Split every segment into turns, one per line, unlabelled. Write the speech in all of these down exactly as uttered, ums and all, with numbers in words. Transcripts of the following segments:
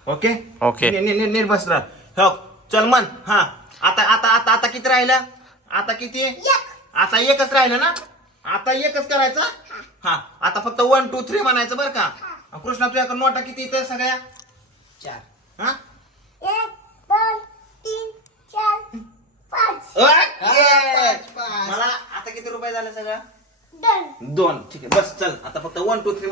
Okay
okay.
नीट बस राहा. हो चल मन. हा आता आता आता आता किती राहिलं? आता किती? आता एकच राहिलं ना? आता एकच करायचं. हा आता फक्त वन टू थ्री म्हणायचं बरं का. कृष्णा तुझ्याकडे नोटा किती येते सगळ्या?
चार.
हा
एक दोन तीन चार पाच
पाच, पाच.
मला आता किती रुपये झाले सगळं?
दोन
दोन. ठीक आहे बस चल आता फक्त वन टू थ्री.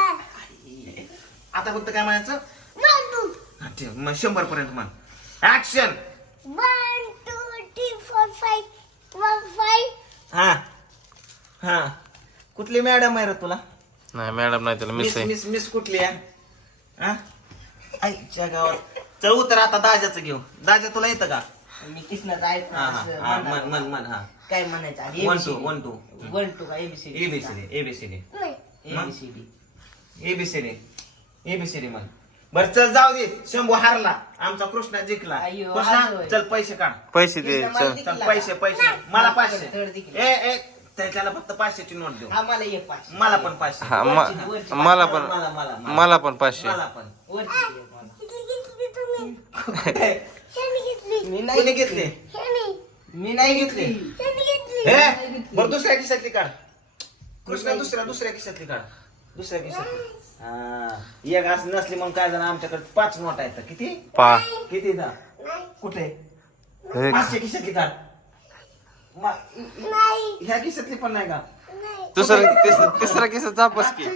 आता फक्त काय म्हणायचं?
वन टू
हा, ठीक. मग शंभर पर्यंत म्हण. Action.
One two three four five one five.
हा हा कुठली मॅडम आहे रे तुला?
नाही मॅडम नाही त्याला मिस
मिस
आहे.
मिस मिस कुठली आहे? हा? आईच्या गावात. चल उतर आता दाजाचं घेऊ. दाजा तुला येतं का?
मी कृष्णाचा ऐक
हा हा हा मन मन मन हा
काय म्हणायचं आधी
one two one two
one two का एबीसीडी
एबीसीडी एबीसीडी
नाही
एबीसीडी
एबीसीडी एबीसीडी म्हण. बरं चल जाऊ दे. शंभू हारला. आमचा कृष्णा जिंकला.
अय्यो,
कृष्णा
हारलोय.
चल पैसे काढ.
पैसे दे
कृष्णा
चल.
माहिती-
चल पैसे पैसे मला पाचशे.
थर्ड जिंकला.
ए ए त्याला फक्त पाचशेची नोट देऊ.
आम्हाला एक पाच
मला पण पाचशे.
हा म-
वरची-
मला पण
मला मला
मला पण पाचशे.
मला पण.
वरची दे मला.
किती घेतली तुम्ही?
हे,
ह्यानी घेतली
मी
कोणी
नाही
घेतले?
ह्यानी
मी नाही घेतली
ह्यानी घेतली
हे बरं दुसऱ्या खिशातली काढ. कृष्णा दुसऱ्या दुसऱ्या खिशातली काढ. दुसऱ्या खिशातली. हा एक असं नसली म्हणून काय झालं आमच्याकडे पाच नोट आहेत. किती
पा
किती दा
नाही
कुठे?
हे
पाचशे खिशातली काढ. मा-
नाही
ह्या खिशातली पण नाही का?
नाही
दुसरा तिसरा तिसरा किस्सा चापस की.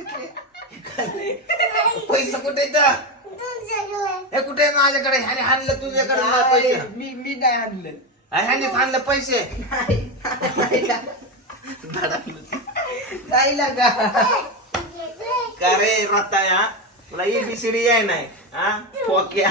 पैसे कुठे आहेत?
तुमच्याकडे
हे कुठे आहे माझ्याकडे? ह्याने हाणलं तुझ्याकडे मला पैसे.
मी मी नाही आणलं
ह्यानेच हाणलं पैसे.
नाही लागा
का रे रताया तुला एबीसीडी आहे नाही हा फोक्या.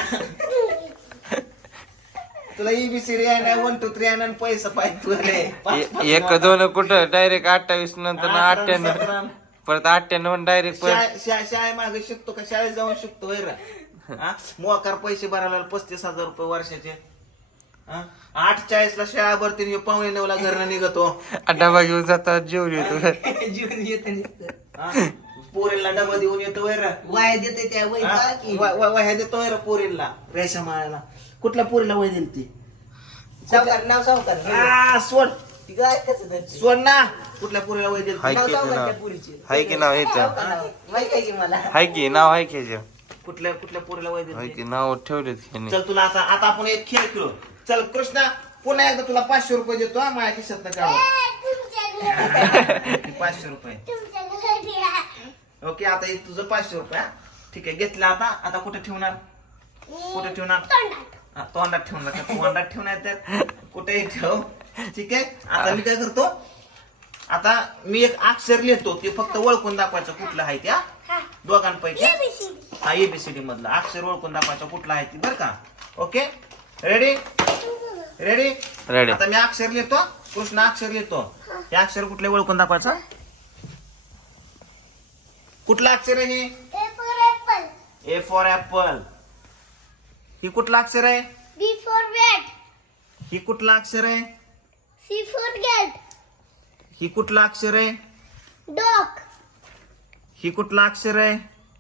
तुला एबीसीडी आहे नाही वन टू थ्री आहे नाही पैसा पाहिजे रे. पाच- पाच
एक
नोटा.
दोन कुठं डायरेक्ट अठ्ठावीस नंतर
आठ रन,
अठ्ठ्याण्णव
सतरा.
परत अठ्ठ्याण्णव डायरेक्ट परत
शाळे- शा- शाळे मागे शिकतो का? शाळेत जाऊन शिकतो होय रे? हा? मोकार पैसे भरायला पस्तीस हजार रुपये वर्षाचे. हा? आठ चाळीस ला शाळा भरती पावणे नऊ ला घरनं निघतो.
डबा घेऊन जातात जेवण येतो.
जीवन येत नुसतं.
हा? पोरीला डबा देऊन येतो वैर.
वाया देते त्या वय का की
वह्या देतोय रे पोरीला रेशा माळायला. कुठल्या पोरीला वय दिली ती?
सावकार नाव सावकार
आ, सोड
ती काय कसं धरते?
सोड ना. कुठल्या पोरीला वय दिली?
हाय
नाव
की
सावकार
नाव
त्या पुरीची
हाय की नाव याचं
सावकार नाव. माहिती आहे की मला
हाय की नाव हाय की याचं.
कुठल्या कुठल्या पोरीला वय
हाय
दिली?
की नाव ठेवलेत की
चल तुला आता आता आपण एक खेळ खेळू. चल कृष्णा पुन्हा एकदा तुला पाचशे रुपये देतो हा माझ्या खिशात काढून.
तुमच्याकडे
पाचशे रुपये.
तुमच्याकडे द्या.
ओके आता हे तुझं पाचशे रुपये हा? ठीक आहे घेतलं. आता आता कुठे ठेवणार? कुठे ठेवणार?
तोंडात.
हा, तोंडात ठेवणार का? तोंडात ठेवणार तर कुठेही ठेव. ठीक आहे आता मी काय करतो? आता मी एक अक्षर लिहितो ते फक्त ओळखून दाखवायचं कुठलं आहे त्या
हा
दोघांपैकी.
एबीसीडी
हा एबीसीडी मधलं अक्षर ओळखून दाखवायचं कुठलं आहे ती बरं का. Okay ready ready
ready.
आता मी अक्षर लिहितो. कृष्ण अक्षर लिहितो. हे अक्षर कुठले ओळखून दाखवायचं? कुठलं अक्षर आहे हे?
A for apple
A for apple. ही कुठलं अक्षर आहे?
बी फॉर बॅट
ही कुठलं अक्षर आहे?
सी फॉर कॅट
ही कुठलं अक्षर आहे?
डॉग
ही कुठलं अक्षर आहे?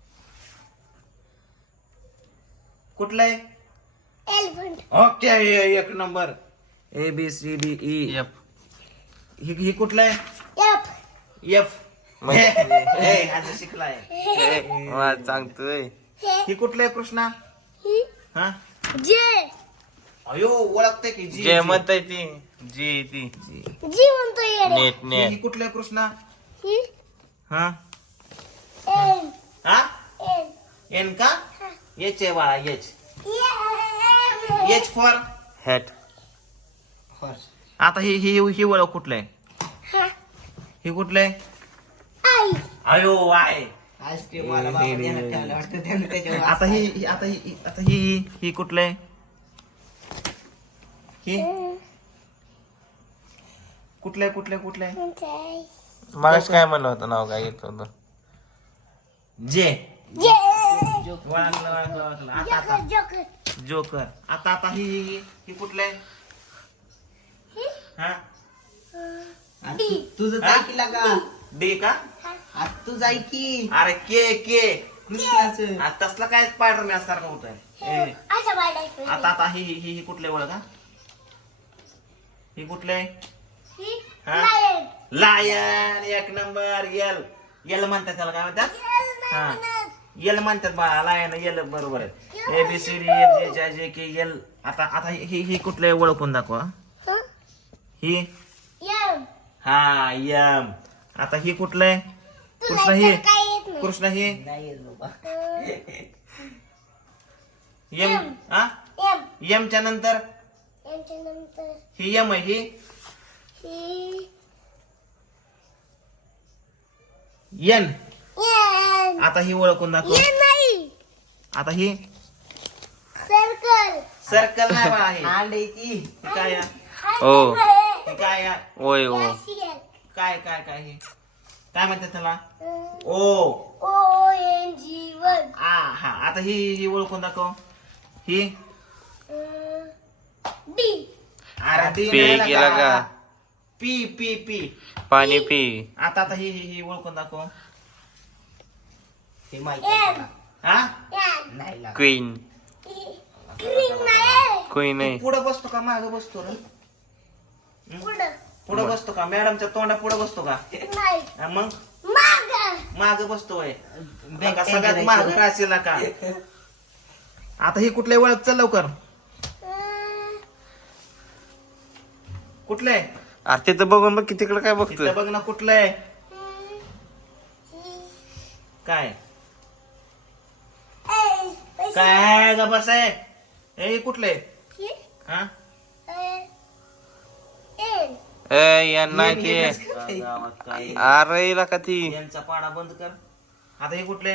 कुठलं आहे?
एलिफंट
ओके एक नंबर. A B C D E.
F.
ही ही कुठलं आहे?
F
F. हे आज शिकलाय.
वा सांगतोय.
ही कुठलं आहे कृष्णा?
ही
हा
जे
अयो ओळखते की जी.
जे म्हणताय ती जी ती
जी म्हणतो येडे
नेट
ही
नेट
कुठलं आहे कृष्णा?
ही
हा
एन
हा
एन
एन का? एच आहे बाळा एच.
ये
एच फॉर.
हॅट.
हॉर्स
आता ही ही ही ओळख कुठलं आहे?
हा
ही कुठलं आहे?
आई
अयो आय.
आज ते मला बाबा ध्यानात ठेवायला वाटतं त्यानं त्याच्यावर
आता ही ही- आता ही आता ही ही कुठलं आहे? ही कुठलं आहे कुठलं आहे कुठलं आहे?
म्हणते
मगाच काय म्हणलं होतं नाव काय घेतलं होतं?
जे.
जे
ओळखलं ओळखलं ओळखलं. आता आता
जोकर जोकर
जोकर. आता आता ही ही ही कुठलं आहे? हा
आज तू- तुझं जाय की लागा
डी का?
आज तू जाय की
अरे के के
कृष्णाचं
आता तसला काय स्पायडरमॅन सारखं होत आहे
असं वाटायचं.
आता आता ही ही ही ही कुठले ओळख हा ही कुठले
ही
हा?
lion.
लायन एक नंबर यल यल म्हणतात त्याला काय म्हणतात हा यल म्हणतात बा लायन यल बरोबर आहे A B C D F J J जे के यल आता आता ही ही कुठले ओळखून दाखवा
हं?
ही
यम.
हा यम आता ही कुठलंय
तुला
कृष्ण ही
तर काय येत नाही.
कृष्ण ही
नाही येत बाबा.
हं.
यम हा
यम.
यमच्या नंतर
यांच्या नंतर
ही यम आहे ही
ही
यन
यन.
आता ही ओळखून दाखव
यन नाही.
आता ही
सर्कल.
सर्कल नाही बा आहे
अंड आहे ती
ही काय आहे?
ओ.
ही काय आहे?
ओय ओ
काय काय काय हे काय म्हणतात त्याला ओ
ओ एन जी वन.
आ हा आता ही ही ओळखून दाखव ही
डी.
अरे डी
पी
नाही
गेला
का?
का?
पी पी पी
पाणी पी.
आता आता ही ही ही ओळखून दाखव
हे माहिती आहे मला.
हा
यन.
नाही लागत.
क्वीन.
क्रीम नाही.
क्वीन नाही.
पुढे बसतो का मागे बसतो रे
पुढं
पुढे बसतो का मॅडमच्या तोंडा पुढे बसतो का
नाही.
हा, मग
माग.
माग बसतोय
Back
का
end
सगळ्यात
करायचं.
माग राशीला का आता ही कुठले ओळख चल लवकर कुठले
अरे तिथं बघून बघ की तिकडे काय बघतोय.
इथं बघ ना कुठलंय काय काय ग बस आहे हे कुठले हा
एन.
ए या नाही ते.
गावात काय
अरे हिला का ती.
यांचा पाडा बंद कर आता हे कुठले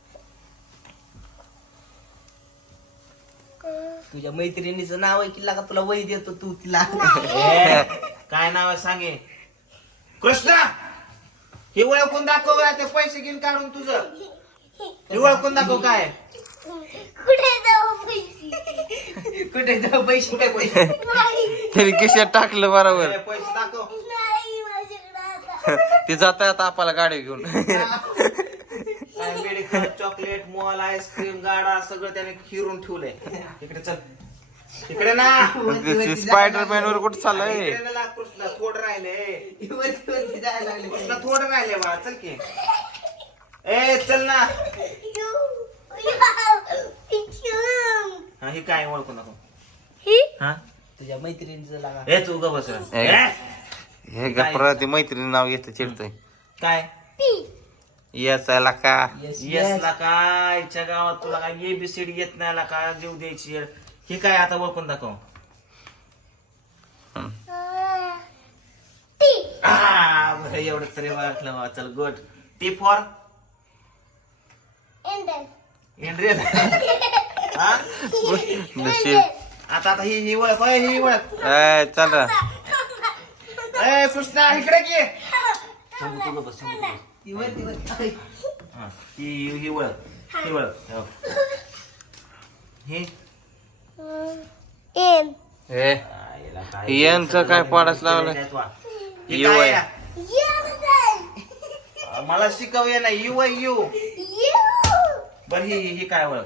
तुझ्या मैत्रिणीचं नाव आहे की लागा तुला वही देतो तू तिला
ए, काय नाव आहे सांगे कृष्णा हे ओळखून दाखव बरं, ते पैसे घेऊन काढून तुझं हे ओळखून दाखव काय
कुठे जाऊ पैसे?
कुठे जाऊ पैसे काय पैसे
नाही.
त्याने खिशात टाकलं बरोबर.
ए, पैसे दाखव
नाही माझ्याकडे आता.
ते जाता जाता आपल्याला गाडी घेऊन.
काय मेडिकल चॉकलेट मॉल आईस्क्रीम गाडा सगळं त्याने फिरून ठेवलंय इकडे चल इकडे ना
स्पायडरमॅन वर कुठं चाललंय.
इकडे ना लाग, कृष्णा थोडं राहिले
वरती वरती जायला लागले
कृष्णा थोडं राहिले बा चल की ए चल ना
You, you have picture.
हा हे काय ओळखून दाखव
ही?
हा
तुझ्या मैत्रिणीचं लागा
ए तू ग बस
ए. हे गप्रा ती मैत्रिणी नाव घेतलं चिडतंय.
काय
पी.
याचायला का.
येस
येस ला कायच्या गावात तुला काय एबीसीडी येत नाही ला का जीव द्यायची हे काय आता ओळखून दाखव
अं, टी.
आ, बरं एवढं तरी ओळखलं बा. चल गुड टी फॉर
एंडल.
इंड्रियल हा
नशीब.
आता आता ही ही ओळख होय, ही ओळख
ए चल रे.
ए कृष्णा इकडे की थांब, तू गं बस, थांब, तू गं.
ती वरती वरती
हा, ही ही- ही ओळख ही ओळख हो. ही
एन.
ए
आईला काय
यांचं काय पाडाच लावलंय.
हे
यू
काय
आहे.
आहे?
एन.
मला शिकवूया ना यू आहे यू
यू.
बर ही ही- ही काय ओळख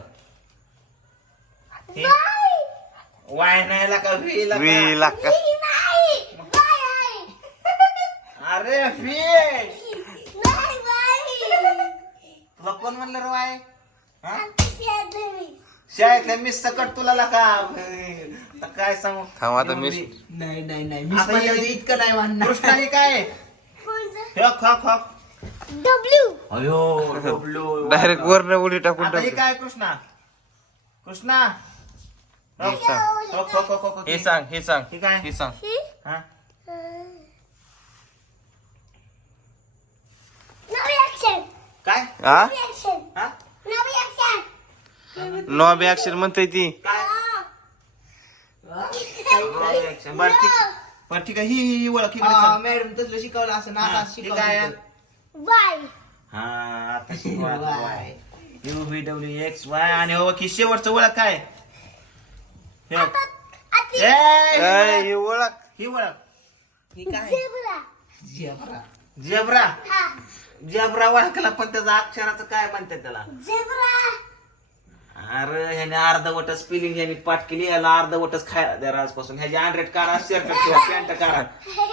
ही
वाय.
वाय नाही ला का व्ही ला
वी
का?
लाका.
ही नाही. वाय आहे.
अरे फिश
नाही वाय.
तुला कोण म्हणलं रे वाय हा?
आता शेजारी मी.
शाळेतल्या मिस सकट तुला ला का काय सांगू
थांब आता मिस.
नाही नाही नाही मी
आता
म्हणलं
हे-
होतं इतकं नाही म्हणणार
कृष्णा हे काय आहे?
कोणचं?
हक हक हक
डब्ल्यू.
अयो डब्ल्यू
डायरेक्ट वरनं उडी टाकून
आता हे
टाकू.
काय कृष्णा कृष्णा
हे सांग
हक हक हक हक
हे सांग हे सांग
हे काय?
हे सांग.
ही?
हा
नवी ऍक्शन.
काय
हा
नवी ऍक्शन.
हा
नवी ऍक्शन.
नो बी अक्षर म्हणतोय ती.
काय
काय-
बरं ठीक बरं ठीक आहे ही ही- ही ओळख इकडे
हा,
चल.
मॅडम तसलं शिकवलं असं ना
हा,
आता
हे काय आहे?
शिकवलं
वाय.
हा आता शिकवा
Y.
Y U V W X Y आणि हो की शेवटचं ओळख काय हे बघ.
आता
ए, ही
ए,
ओळख.
ही ओळख.
ही ओळख
हे काय
झेब्रा.
झेब्रा
झेब्रा
हा.
जबरा वाटला पण त्याचा अक्षराचं काय म्हणतात त्याला
झेब्रा.
अरे ह्याने अर्धवट स्पेलिंग ह्याने पाठ केली, याला अर्धवटच खायला द्या आजपासून. ह्याची हंड्रेड काढा, शर्ट किंवा पॅन्ट काढा.